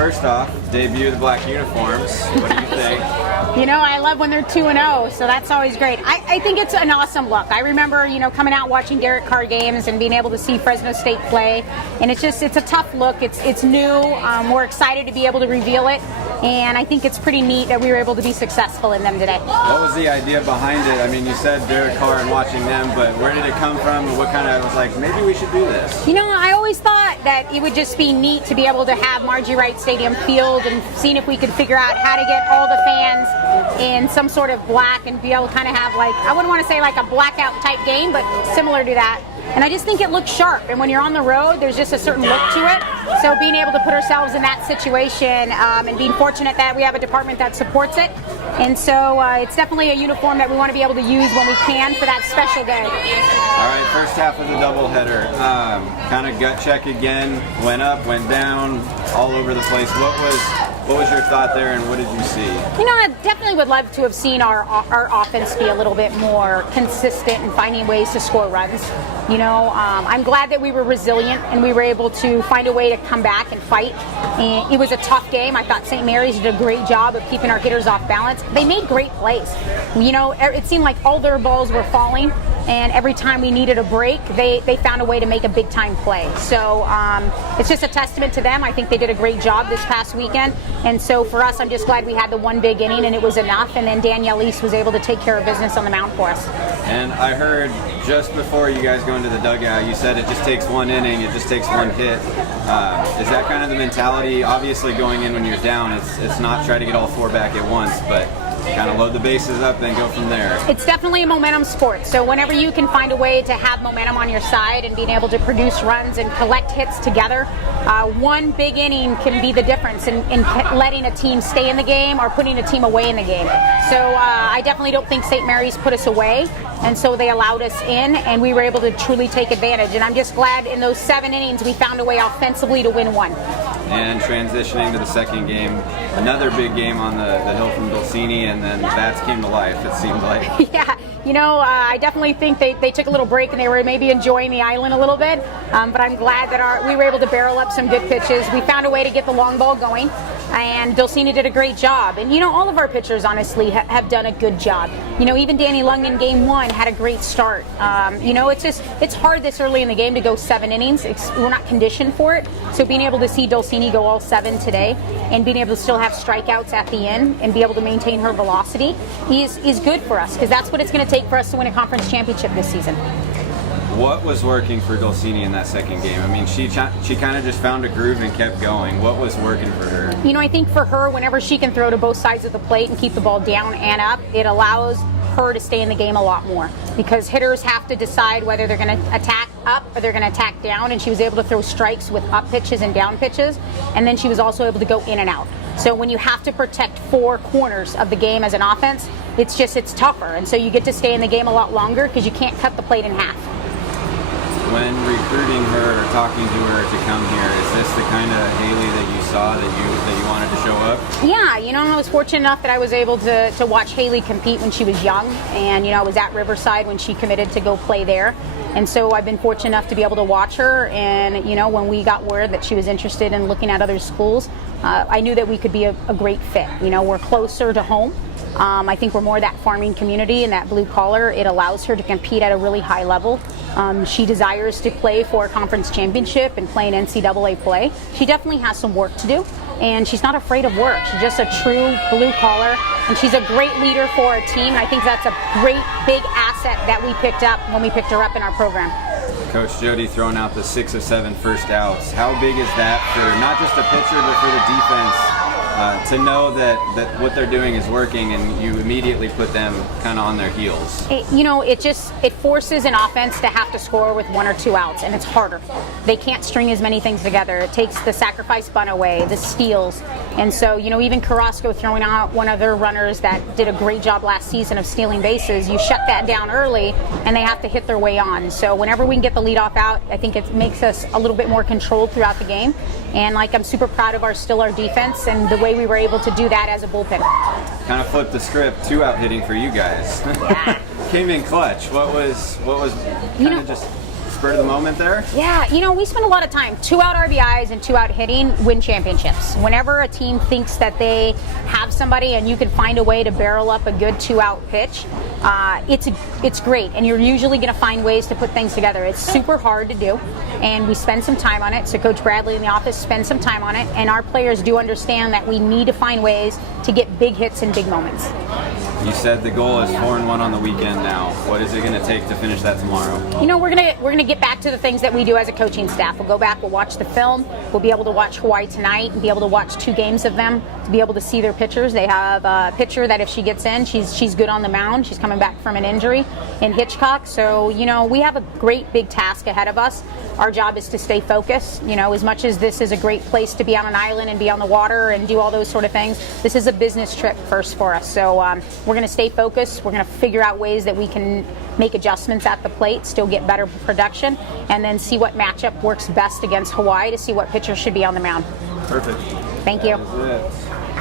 first off, debut of the black uniforms. What do you think? You know, I love when they're 2-0, so that's always great. I think it's an awesome look. I remember, coming out watching Derek Carr games and being able to see Fresno State play, and it's a tough look. It's new. We're excited to be able to reveal it, and I think it's pretty neat that we were able to be successful in them today. What was the idea behind it? I mean, you said Derek Carr and watching them, but where did it come from? What kind of was like, maybe we should do this? I always thought that it would just be neat to be able to have Margie Wright Stadium field and seeing if we could figure out how to get all the fans in some sort of black and be able to kind of have I wouldn't want to say like a blackout type game, but similar to that. And I just think it looks sharp. And when you're on the road, there's just a certain look to it. So being able to put ourselves in that situation and being fortunate that we have a department that supports it. And so it's definitely a uniform that we want to be able to use when we can for that special day. All right, first half of the doubleheader. Kind of gut check again. Went up, went down, all over the place. What was your thought there, and what did you see? I definitely would love to have seen our offense be a little bit more consistent in finding ways to score runs. I'm glad that we were resilient and we were able to find a way to come back and fight. And it was a tough game. I thought St. Mary's did a great job of keeping our hitters off balance. They made great plays. It seemed like all their balls were falling, and every time we needed a break, they found a way to make a big-time play. So it's just a testament to them. I think they did a great job this past weekend. And so for us, I'm just glad we had the one big inning and it was enough. And then Danielle East was able to take care of business on the mound for us. And I heard just before you guys go into the dugout, you said it just takes one inning, it just takes one hit. Is that kind of the mentality? Obviously going in when you're down, it's not try to get all four back at once, but kind of load the bases up and go from there. It's definitely a momentum sport. So whenever you can find a way to have momentum on your side and being able to produce runs and collect hits together, one big inning can be the difference in letting a team stay in the game or putting a team away in the game. So I definitely don't think St. Mary's put us away, and so they allowed us in, and we were able to truly take advantage. And I'm just glad in those 7 innings we found a way offensively to win one. And transitioning to the second game, another big game on the hill from Dulcini, and then bats came to life, it seemed like. Yeah, I definitely think they took a little break and they were maybe enjoying the island a little bit, but I'm glad that we were able to barrel up some good pitches. We found a way to get the long ball going, and Dulcini did a great job. And, all of our pitchers, honestly, have done a good job. Even Danny Lung in Game 1 had a great start. It's hard this early in the game to go 7 innings. We're not conditioned for it. So being able to see Dulcini go all 7 today and being able to still have strikeouts at the end and be able to maintain her velocity is good for us, because that's what it's going to take for us to win a conference championship this season. What was working for Dulcini in that second game? I mean, she kind of just found a groove and kept going. What was working for her? I think for her, whenever she can throw to both sides of the plate and keep the ball down and up, it allows her to stay in the game a lot more, because hitters have to decide whether they're going to attack up or they're going to attack down, and she was able to throw strikes with up pitches and down pitches, and then she was also able to go in and out. So when you have to protect 4 corners of the game as an offense, it's tougher, and so you get to stay in the game a lot longer because you can't cut the plate in half. When recruiting her or talking to her to come here, is this the kind of Haley that you saw that you wanted to show up? Yeah, I was fortunate enough that I was able to watch Haley compete when she was young, and I was at Riverside when she committed to go play there. And so I've been fortunate enough to be able to watch her, and when we got word that she was interested in looking at other schools, I knew that we could be a great fit. We're closer to home. I think we're more that farming community and that blue collar. It allows her to compete at a really high level. She desires to play for a conference championship and play in NCAA play. She definitely has some work to do, and she's not afraid of work. She's just a true blue collar, and she's a great leader for our team. And I think that's a great big asset that we picked up when we picked her up in our program. Coach Jody throwing out the 6 of 7 first outs. How big is that for not just the pitcher but for the defense? To know that what they're doing is working, and you immediately put them kind of on their heels. It forces an offense to have to score with 1 or 2 outs, and it's harder. They can't string as many things together. It takes the sacrifice bunt away, the steals, and so even Carrasco throwing out one of their runners that did a great job last season of stealing bases. You shut that down early, and they have to hit their way on. So whenever we can get the leadoff out, I think it makes us a little bit more controlled throughout the game. And I'm super proud of our defense and the way we were able to do that as a bullpen. Kind of flipped the script, 2-out hitting for you guys. Yeah. Came in clutch. What was kind of just spur of the moment there? Yeah, we spend a lot of time. 2-out RBIs and 2-out hitting win championships. Whenever a team thinks that they have somebody and you can find a way to barrel up a good 2-out pitch, it's great. And you're usually going to find ways to put things together. It's super hard to do, and we spend some time on it. So Coach Bradley in the office spends some time on it, and our players do understand that we need to find ways to get big hits in big moments. You said the goal is 4-1 on the weekend now. What is it going to take to finish that tomorrow? We're gonna get back to the things that we do as a coaching staff. We'll go back, we'll watch the film, we'll be able to watch Hawaii tonight and be able to watch 2 games of them to be able to see their pitchers. They have a pitcher that if she gets in, she's good on the mound. She's coming back from an injury in Hitchcock. So, we have a great big task ahead of us. Our job is to stay focused. As much as this is a great place to be on an island and be on the water and do all those sort of things, this is a business trip first for us. So we're going to stay focused. We're going to figure out ways that we can make adjustments at the plate, still get better production, and then see what matchup works best against Hawaii to see what pitcher should be on the mound. Perfect. Thank you. That is it.